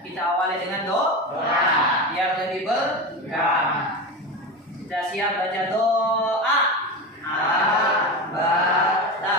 kita awali dengan doa biar lebih berkah. Kita siap baca doa. Abata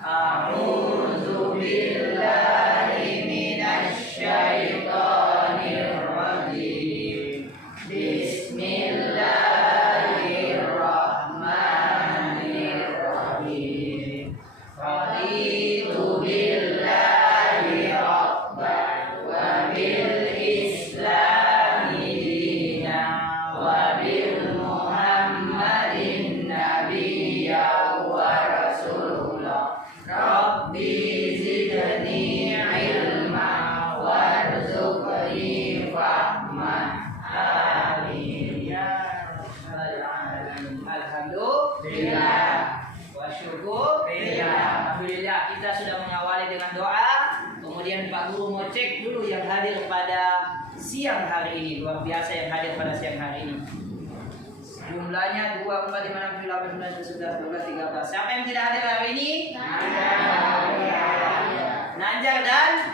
a'udzu billahi minasy syaithanir rajim. Bismillahirrahmanirrahim. Raditu billahi rabban wa bil islami dinan wa bil muhammadin nabiyyan wa rasulullah. Rabbi zidni ilma warzuqni fahman. Amin ya rabbal alamin. Alhamdulillah wa syukurillah. Alhamdulillah, kita sudah mengawali dengan doa. Kemudian Pak Guru mau cek dulu yang hadir pada siang hari ini. Luar biasa yang hadir pada siang hari ini. Jumlahnya 2, 4, 5, 6, 7, 8, 9, 10, 11, 12, 13. Siapa yang tidak hadir hari ini? Nanjar dan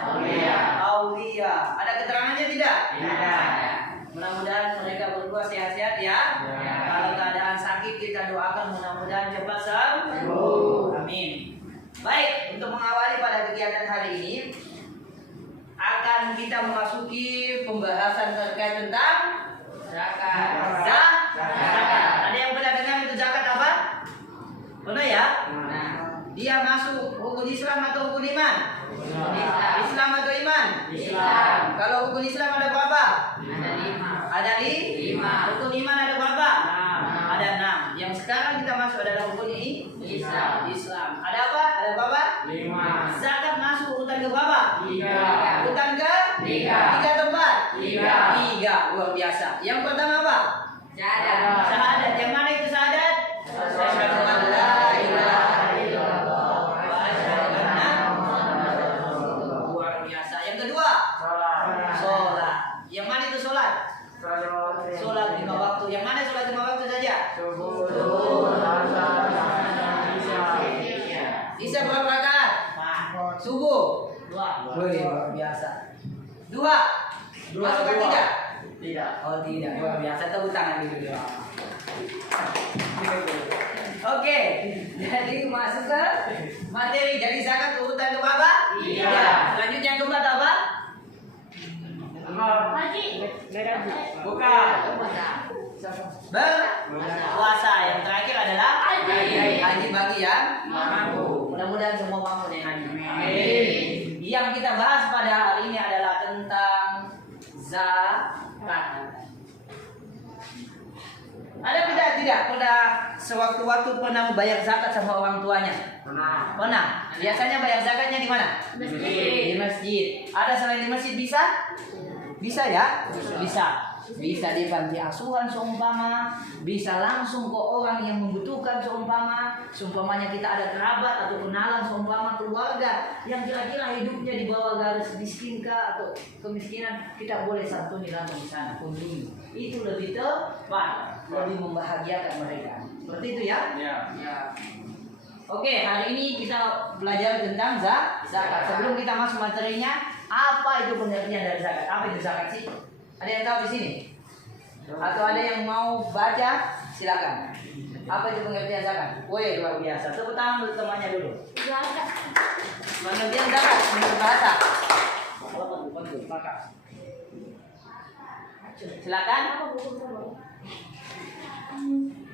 Aulia. Ada keterangannya tidak? Tidak. Mudah-mudahan mereka berdua sehat-sehat ya. Kalau keadaan sakit kita doakan mudah-mudahan cepat sembuh. Amin. Baik, untuk mengawali pada kegiatan hari ini akan kita memasuki pembahasan terkait tentang zakat. Zakat. Ada yang pernah dengar itu zakat apa? Pernah ya? Dia masuk rukun Islam atau rukun iman? Islam atau iman? Islam. Kalau rukun Islam ada berapa? Ada 5. Rukun iman ada berapa? Ada 6. Yang sekarang kita masuk adalah rukun Islam. Ada apa? Ada berapa? 5. Zakat masuk urutan ke berapa? 3. Urutan ke? 3. 3 tempat? 3. Luar biasa. Yang pertama apa? Syahadat. Yang mana itu syahadat? Asyhadu an la ilaha illallah wa asyhadu anna Muhammadar Rasulullah. Luar biasa. Yang kedua? Sholat. Yang mana itu sholat? Sholat 5 waktu. Yang mana sholat 5 waktu saja? Isya berapa rakaat? Subuh 2. Luar biasa. 2. Masuk ke 3? Tidak. Oh tidak. Luar biasa. Tepuk tangan dulu. Oke. Jadi masuk ke materi. Jadi zakat urutan ke berapa? 3. Selanjutnya yang keempat apa? Haji. Bukan. Berpuasa. Yang terakhir adalah haji bagi yang mampu. Mudah-mudahan semua mampu nih haji. Yang kita bahas pada hari ini adalah tentang zakat. Ada tidak pada sewaktu-waktu pernah membayar zakat sama orang tuanya? Pernah. Biasanya bayar zakatnya di mana? Di masjid. Ada selain di masjid bisa? Bisa ya? Bisa. Bisa di panti asuhan seumpama, bisa langsung ke orang yang membutuhkan seumpamanya kita ada kerabat atau kenalan seumpama keluarga yang kira-kira hidupnya di bawah garis miskinkah atau kemiskinan, kita boleh santuni langsung di sana, kunjungi. Itu lebih tepat, lebih membahagiakan mereka. Seperti itu ya? Ya. Oke, hari ini kita belajar tentang zakat. Sebelum kita masuk materinya, apa itu pengertian dari zakat? Apa itu zakat sih? Ada yang tahu di sini? Atau ada yang mau baca? Silakan. Apa itu pengertian zakat? Woi, luar biasa. Tepuk tangan untuk temannya dulu. Zakat. Pengertian zakat menurut bahasa. Silakan.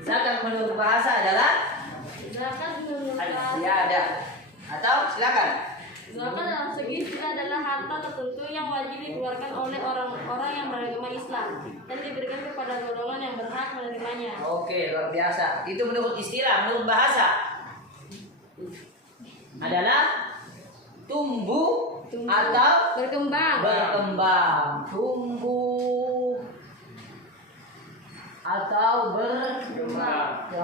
Zakat menurut bahasa adalah? Zakat menurut Ya ada. Atau silakan. Zakat dalam segi fikih adalah harta tertentu yang wajib dikeluarkan oleh orang-orang yang beragama Islam dan diberikan kepada golongan yang berhak menerimanya. Oke, luar biasa. Itu menurut istilah, menurut bahasa adalah tumbuh atau berkembang. Tumbuh atau berkembang.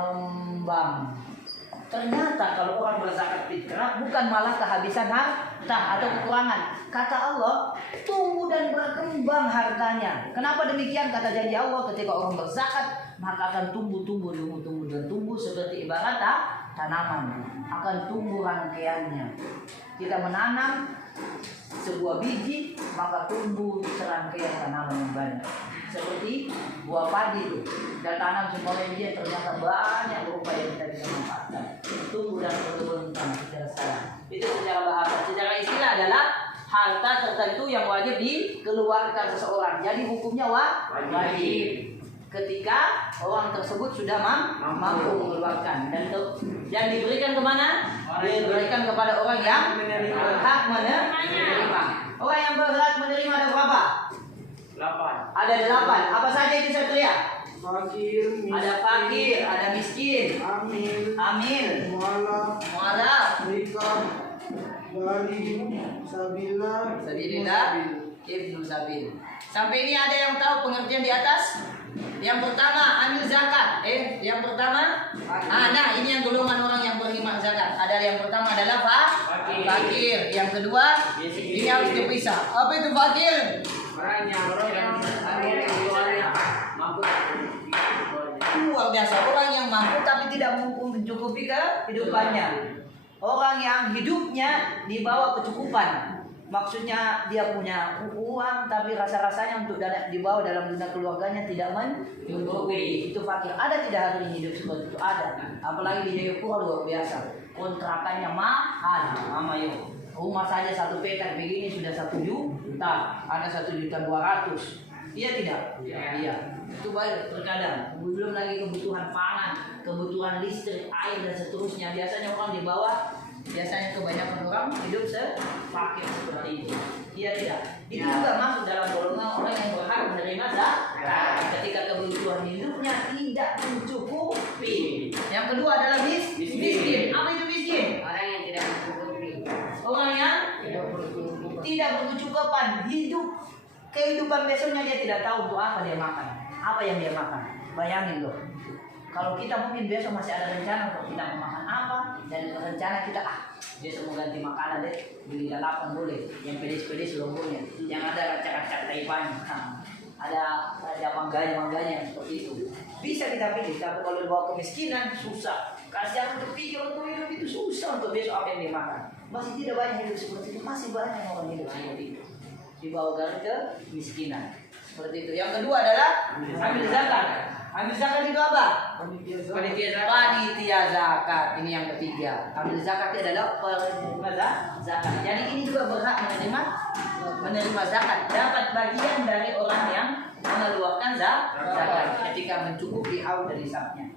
Ternyata kalau orang berzakat fitrah bukan malah kehabisan harta atau kekurangan. Kata Allah, tumbuh dan berkembang hartanya. Kenapa demikian? Kata janji Allah, ketika orang berzakat maka akan tumbuh dan tumbuh seperti ibarat tanaman, akan tumbuh rangkaiannya. Kita menanam sebuah biji, maka tumbuh serangkaian tanaman yang banyak. Seperti buah padi itu, dan tanam semuanya dia ternyata banyak berupa yang kita bisa manfaatkan. Tumbuh dan berkembang secara salah. Itu secara bahasa. Secara istilah adalah harta tertentu yang wajib dikeluarkan seseorang. Jadi hukumnya wajib. Ketika orang tersebut sudah mampu mengeluarkan dan diberikan kemana? Diberikan kepada orang yang berhak menerima. Orang yang berhak menerima ada berapa? 8. Ada 8. Apa saja itu Satria? Fakir, Ada fakir, ada miskin, amil, mualaf, nikah, garim, sabila, ibnu sabil. Sampai ini ada yang tahu pengertian di atas? Yang pertama amil zakat. Yang pertama, nah ini yang golongan orang yang berhimmat zakat. Ada yang pertama adalah fakir. Yang kedua, ini harus dipisah. Apa itu fakir? orang yang mampu. Luar biasa, orang yang mampu tapi tidak mampu mencukupi kehidupannya. Orang yang hidupnya di bawah kecukupan. Maksudnya dia punya uang tapi rasa-rasanya untuk dibawa dalam dunia keluarganya tidak mencukupi. Itu fakir. Ada tidak hari ini hidup seperti itu? Ada. Apalagi di Jayapura luar biasa. Kontrakannya mahal. Rumah saja 1 petak begini sudah 1 juta. Ada 1.200.000. Iya tidak? Iya. Itu baik terkadang. Belum lagi kebutuhan pangan, kebutuhan listrik, air dan seterusnya. Biasanya orang di bawah, biasanya kebanyakan orang hidup fakir seperti itu. Iya tidak? Itu juga masuk dalam golongan orang yang berhak menerima zakat. Ketika kebutuhan hidupnya tidak mencukupi. Yang kedua adalah miskin. Apa itu miskin? Orang yang tidak mencukupi. Orang yang tidak berkecukupan hidup. Kehidupan besoknya dia tidak tahu untuk apa dia makan. Apa yang dia makan. Bayangin loh. Kalau kita mungkin besok masih ada rencana untuk kita mau makan apa, dan rencana kita besok mau ganti makanan deh, beli lalapan boleh, yang pedis-pedis logonya, yang ada racak-racak taipan, ada mangganya seperti itu. Bisa kita pilih, tapi kalau dibawa kemiskinan susah. Kasihan untuk pikir untuk hidup itu susah untuk besok apa yang dia makan. Masih tidak banyak hidup seperti itu, masih banyak orang hidup seperti itu. Dibawa garis ke miskinan seperti itu. Yang kedua adalah ambil zakat. Ambil zakat itu apa? Panitia zakat. Ini yang ketiga. Ambil zakat itu adalah penerima zakat. Jadi ini juga berhak menerima zakat. Dapat bagian dari orang yang mengeluarkan zakat ketika mencukupi haul dari zakatnya.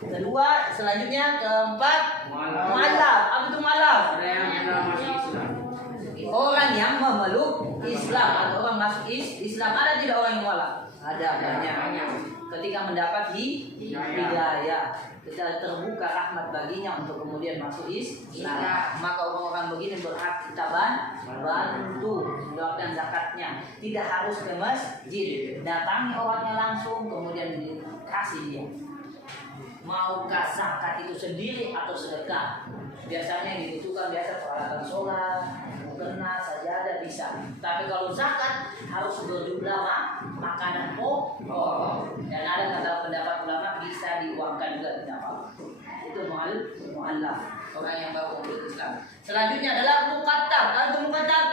Kedua, selanjutnya keempat, mualaf. Apa itu mualaf? Orang yang memeluk Islam atau orang masuk Islam. Ada tidak orang yang mualaf? Ada banyak. Ketika mendapat hidayah, kita terbuka rahmat baginya untuk kemudian masuk Islam. Maka orang-orang begini berhak kita bantu mengeluarkan zakatnya. Tidak harus ke masjid, datangi orangnya langsung kemudian dikasih dia. Maukah zakat itu sendiri atau sedekah? Biasanya yang dibutuhkan peralatan sholat, mukena, sajadah bisa. Tapi kalau zakat harus berjumlah makanan pokok. Dan ada kata pendapat ulama bisa diuangkan juga tidak apa-apa. Itu mu'allaf, orang yang baru masuk Islam. Selanjutnya adalah muqattab. Kalau itu muqattab,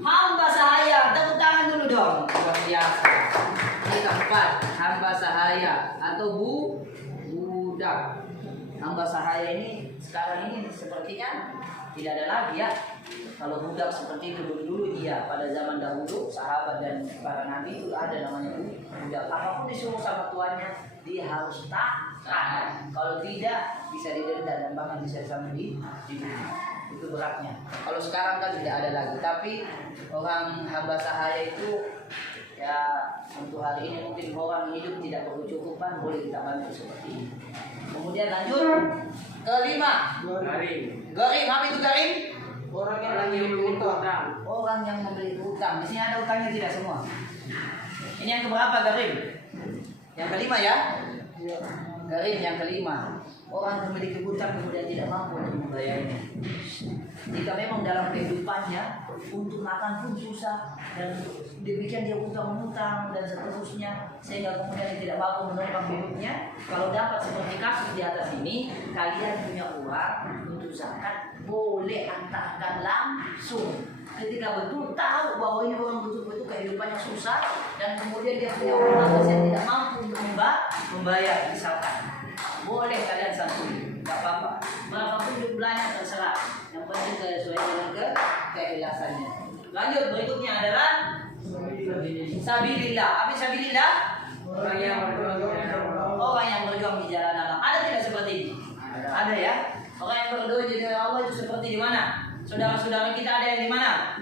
hamba sahaya. Tepuk tangan dulu dong. Luar biasa. Ini keempat, hamba sahaya atau budak. Hamba sahaya ini sekarang ini sepertinya tidak ada lagi ya. Kalau budak seperti itu dulu iya, pada zaman dahulu sahabat dan para nabi itu ada namanya budak. Apapun disuruh sama tuannya dia harus taat. Kalau tidak bisa didenda dan bahkan bisa sampai dibunuh. Itu beratnya. Kalau sekarang kan tidak ada lagi. Tapi orang hamba sahaya itu ya untuk hari ini mungkin orang hidup tidak berkecukupan, boleh kita bantu seperti ini. Kemudian lanjut kelima, garim. Apa itu garim? Orang yang membeli utang. Orang yang membeli utang. Di sini ada utangnya tidak semua. Ini yang keberapa garim? Yang kelima ya? Garim yang kelima. Orang yang memiliki hutang kemudian tidak mampu untuk membayarnya. Jika memang dalam kehidupannya untuk makan pun susah dan demikian dia utang dan seterusnya sehingga kemudian dia tidak mampu menopang hidupnya. Kalau dapat seperti kasus di atas ini, kalian punya uang untuk zakat boleh antarkan langsung. Ketika betul tahu bahwa ini orang betul-betul kehidupannya susah dan kemudian dia punya orang yang tidak mampu untuk membayar, misalkan, boleh kalian santuni, nggak apa-apa. Berapapun jumlahnya terserah. Yang penting sesuai dengan keikhlasannya. Lanjut, berikutnya adalah sabilillah. Apa sabilillah? Orang yang berjuang di jalan Allah. Ada tidak seperti ini? Ada ya. Orang yang berdoa di jalan Allah itu seperti di mana? Saudara-saudara kita ada yang di mana?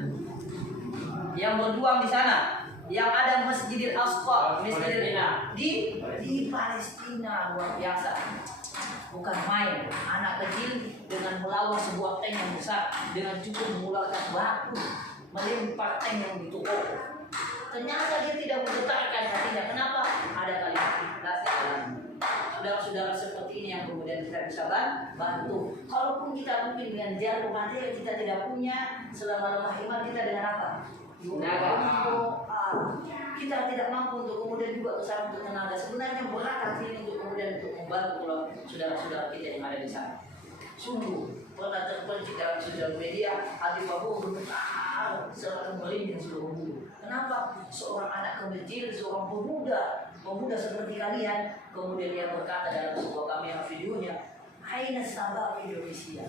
Yang berjuang di sana. Yang ada Masjidil Aqsa, di Palestina, luar biasa. Bukan main. Anak kecil dengan melawan sebuah tank yang besar dengan cukup mengeluarkan batu, melempar tank yang begitu kokoh. Ternyata dia tidak menggetarkan hatinya. Kenapa? Ada kalimat ikhlas di dalamnya. Saudara-saudara seperti ini yang kemudian kita bisa bantu. Kalaupun kita mungkin dengan jalur materi kita tidak punya, selama lemah iman kita dengan apa? Kita tidak mampu untuk kemudian juga besar untuk tenaga. Sebenarnya berat hati ini untuk kemudian untuk membantu saudara-saudara kita yang ada di sana. Sungguh pernah terpencil dalam sosial media, hati Prabowo gemetar seorang merinding seluruh bulu. Kenapa? Seorang anak kecil, seorang pemuda seperti kalian, kemudian dia berkata dalam sebuah kamera videonya, "Aina sabab Indonesia?"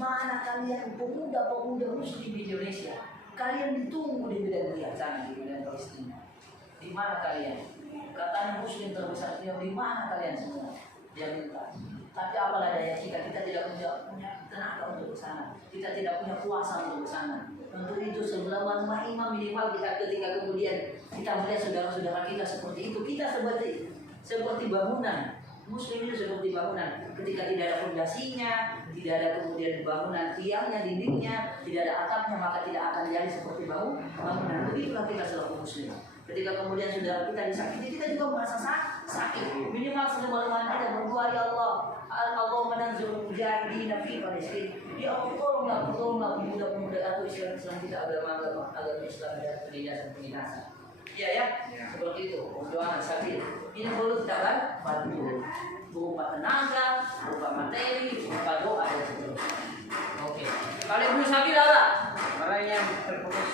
Mana kalian pemuda-pemuda muslim di Indonesia? Kalian ditunggu di medan meriah sana di medan Palestina. Di mana kalian? Katanya muslim terbesar di mana kalian semua? Dia minta. Tapi apalah daya kita tidak punya tenaga untuk ke sana. Kita tidak punya kuasa untuk ke sana. Untuk itu selama imam minimal kita ketika kemudian kita melihat saudara-saudara kita seperti itu, kita seperti bangunan. Muslim itu seperti bangunan. Ketika tidak ada fondasinya, tidak ada kemudian bangunan tiangnya, dindingnya, tidak ada atapnya, maka tidak akan jadi seperti bangunan. Begitulah kita selaku muslim. Ketika kemudian saudara kita disakiti, kita juga merasa sakit. Minimal selama kita berdoa, ya Allah, Allahumma nanzur mujahidin fi Palestina. Ya Allah, tolonglah pemuda-pemuda atau Islam kita agama Islam dan penindasan. Iya ya, seperti itu. Doa sabil. Ini perlu kita bantu berupa tenaga, berupa materi, berupa doa dan seterusnya. Oke. Kalau belum sabil apa? Orang yang terfokus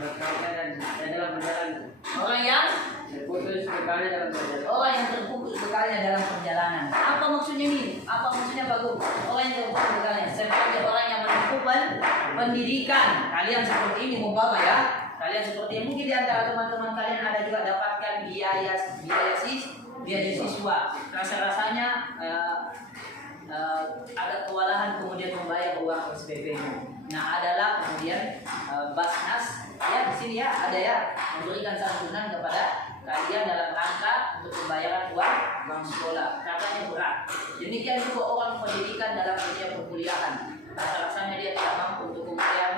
berkarya dan dalam berjalan. Orang yang terfokus berkarya dalam berjalan. orang yang terfokus berkarya dalam perjalanan. Apa maksudnya ini? Apa maksudnya bagus? Orang yang terfokus berkarya seperti orang yang menempuh pendidikan. Kalian seperti ini umpama ya. Kalian seperti ini. Mungkin di antara teman-teman kalian ada juga dapatkan biaya siswa. Rasa-rasanya ada kewalahan kemudian membayar uang SPP-nya. Nah, adalah kemudian Basnas ya di sini ya ada ya memberikan santunan kepada kalian dalam rangka untuk pembayaran uang sekolah. Katanya berat. Demikian juga orang pendidikan dalam dunia perkuliahan. Rasa-rasanya dia tidak mampu untuk kemudian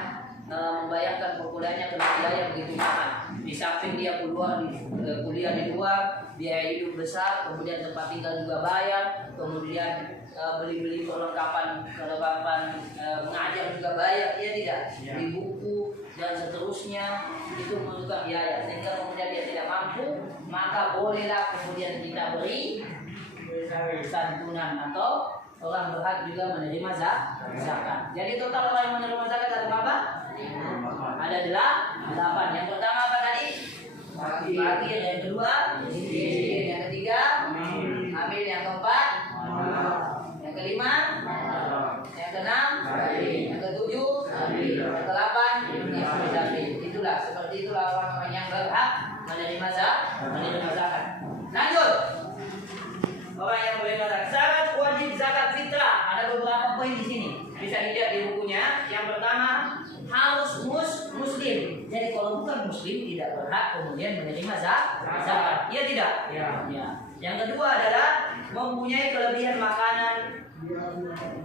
membayarkan perkuliahannya kena biaya begitu mahal. Di samping dia kuliah di luar, biaya hidup besar, kemudian tempat tinggal juga bayar, kemudian beli-beli perlengkapan mengajar juga bayar, iya tidak? Di buku dan seterusnya itu membutuhkan biaya. Sehingga kemudian dia tidak mampu, maka bolehlah kemudian kita beri santunan atau orang berhak juga menerima zakat. Jadi total orang yang menerima zakat ada berapa? Ada 8. Yang pertama apa tadi? Fakir. Yang kedua miskin. Yang ketiga amil. Yang keempat yang kelima, yang keenam, yang ketujuh, yang ke-8 itulah seperti itulah orang yang berhak menerima zakat. Lanjut. Orang yang menerima zakat wajib zakat fitrah. Ada beberapa poin di sini. Bisa dilihat di bukunya. Yang pertama harus muslim. Jadi kalau bukan muslim tidak berhak kemudian menerima zakat. Iya tidak? Ya. Yang kedua adalah mempunyai kelebihan makanan.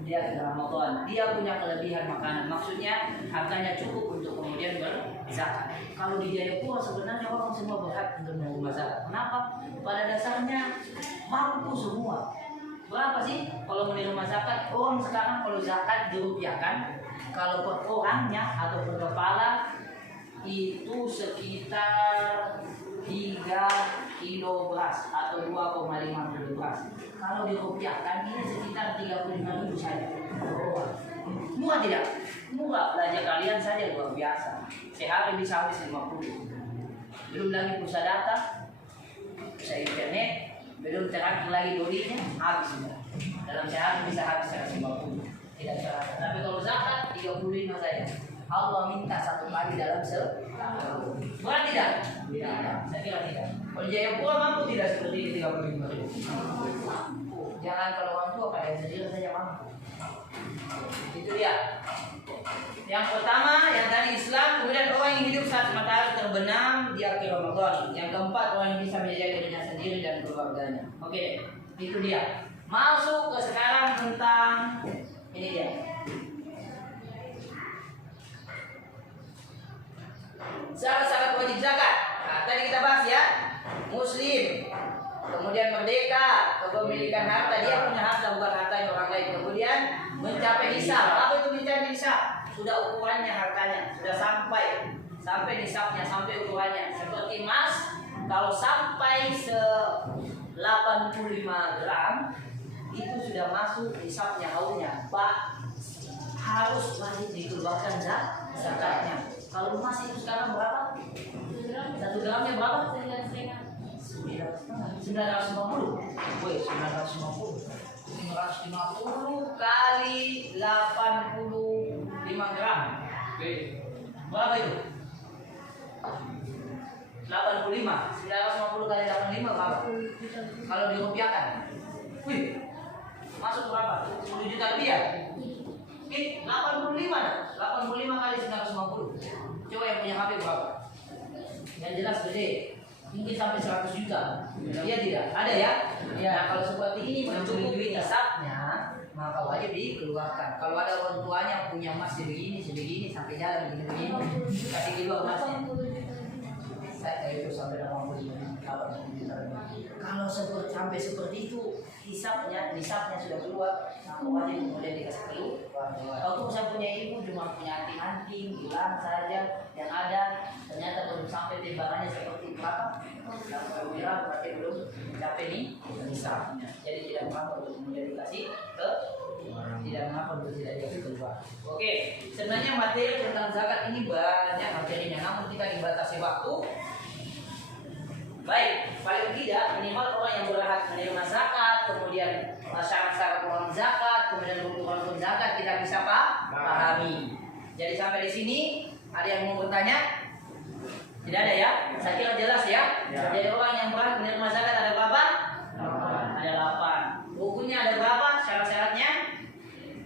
Dia Ramadan, dia punya kelebihan makanan. Maksudnya hartanya cukup untuk kemudian berzakat. Kalau di Jayapura sebenarnya orang semua berhak untuk menerima zakat. Kenapa? Pada dasarnya mampu semua. Berapa sih kalau menerima zakat? Orang sekarang kalau zakat dirupiahkan, kalau per orangnya atau per kepala itu sekitar 3 kilo beras atau 2,5 kilo beras. Kalau dirupiahkan ini sekitar 35.000 saja. Murah tidak? Murah. Belanja kalian saja luar biasa. Sehari bisa habis 50. Belum lagi pulsa data, pulsa internet, belum terakhir lagi dolinya, habis sudah. Dalam sehari bisa habis 150. Tidak serata. Tapi kalau zakat 35 saja. Allah minta satu kali dalam setahun. Murah tidak? Tidak. Saya kira tidak. Kalau Jayapura mampu tidak seperti ini 35. Jangan kalau orang tua kalian sendiri saja mampu. Itu dia. Yang pertama, yang tadi Islam, kemudian orang yang hidup saat matahari terbenam di akhir Ramadan. Yang keempat, orang yang bisa menjaga dirinya sendiri dan keluarganya. Oke, itu dia. Masuk ke sekarang tentang ini dia. Syarat-syarat wajib zakat. Nah, tadi kita bahas ya. Muslim, kemudian merdeka, kepemilikan harta, dia punya harta bukan hartanya orang lain. Kemudian mencapai nisab. Apa itu mencapai nisab? Sudah ukurannya hartanya, sudah sampai nisabnya, sampai ukurannya. Seperti emas, kalau sampai 85 gram itu sudah masuk nisabnya, haulnya. Pak, harus wajib dikeluarkan zakatnya. Kalau emas itu sekarang berapa? 1 gramnya berapa? 950. Woi, 950. 950 kali 85 gram. Berapa itu? 85. 950 kali 85 berapa? Kalau dirupiahkan. Wih. Masuk berapa? 10 juta rupiah. 85 dah. 85 kali 950. Coba yang punya HP berapa? Yang jelas gede. Mungkin sampai 100 juta. Iya tidak? Ada ya? Ya. Nah, kalau seperti ini mencukupi nisabnya, maka wajib dikeluarkan. Kalau ada orang tuanya punya emas sebegini sampai jalan begini, kasih keluar emasnya. Saya itu sampai 80 juta. Kalau sampai seperti itu, nisabnya sudah keluar, maka wajib kemudian dikasih keluar. Kalau saya punya ibu cuma punya anting-anting, gelang saja yang ada, ternyata belum sampai timbangannya seperti berapa? 80 gram berarti belum mencapai nisabnya. Jadi tidak mengapa untuk kemudian dikasih ke tidak mengapa untuk tidak dikasih keluar. Oke, sebenarnya materi tentang zakat ini banyak materinya, namun kita dibatasi waktu. Baik, paling tidak minimal orang yang berhak menerima zakat, kemudian syarat-syarat orang zakat, kemudian rukun-rukun zakat kita bisa pahami. Jadi sampai di sini ada yang mau bertanya? Tidak ada ya? Saya kira jelas ya. Jadi orang yang berhak menerima zakat ada berapa? 8. Ada 8. Rukunnya ada berapa? Syarat-syaratnya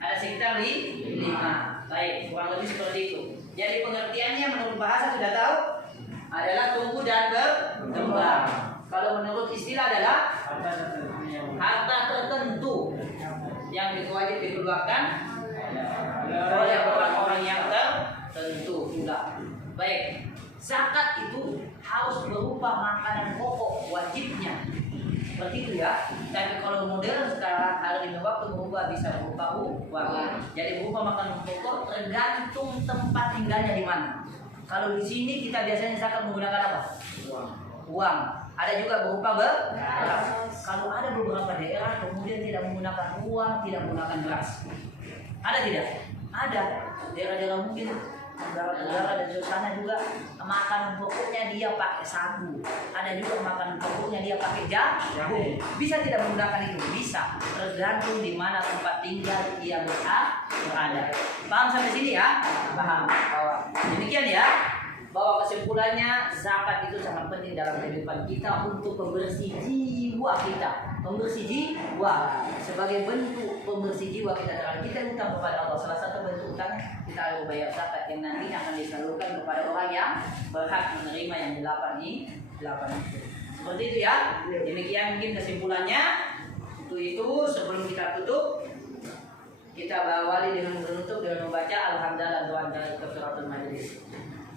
ada sekitar 5. Baik, kurang lebih seperti itu. Jadi pengertiannya menurut bahasa sudah tahu? Adalah tumbuh dan berkembang. Kalau menurut istilah adalah harta tertentu yang wajib dikeluarkan oleh orang-orang yang tertentu pula. Baik, zakat itu harus berupa makanan pokok wajibnya. Seperti itu ya. Tapi kalau modern sekarang hari ini waktu berubah bisa berupa uang. Jadi berupa makanan pokok tergantung tempat tinggalnya di mana. Kalau di sini kita biasanya zakat menggunakan apa? Uang. Ada juga berupa beras. Kalau ada beberapa daerah kemudian tidak menggunakan uang, tidak menggunakan beras. Ada tidak? Ada. Daerah-daerah mungkin negara dan sana juga makanan pokoknya dia pakai sagu. Ada juga makanan pokoknya dia pakai jagung. Bisa tidak menggunakan itu? Bisa. Tergantung di mana tempat tinggal yang berada. Paham sampai sini ya? Paham. Demikian ya. Bahwa kesimpulannya zakat itu sangat penting dalam kehidupan kita untuk pembersih jiwa kita. Pembersih jiwa sebagai bentuk pembersih jiwa kita terhadap kita hutang kepada Allah. Salah satu bentuk hutang kita harus bayar zakat yang nantinya akan disalurkan kepada orang yang berhak menerima yang 8 itu. Seperti itu ya. Demikian mungkin kesimpulannya. Itu sebelum kita tutup, kita awali dengan menutup dengan membaca alhamdulillah doa dari kafaratul majlis.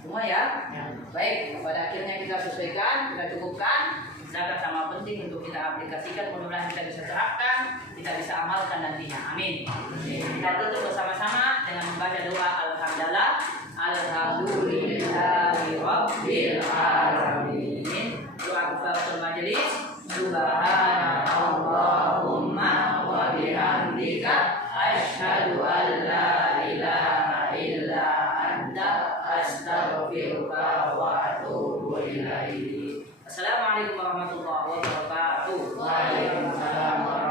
Semua ya? Baik, pada akhirnya kita sesuaikan, kita cukupkan. Zakat sama penting untuk kita aplikasikan, mudah-mudahan kita bisa terapkan, kita bisa amalkan nantinya. Amin. Kita tutup bersama-sama dengan membaca doa alhamdulillah. Alhamdulillahi rabbil alamin. Doa kafaratul majlis. Subhanallahumma wa bihamdika asyhadu an la ilaha anta astaghfiruka wa atubu ilaik. Assalamualaikum warahmatullahi wabarakatuh.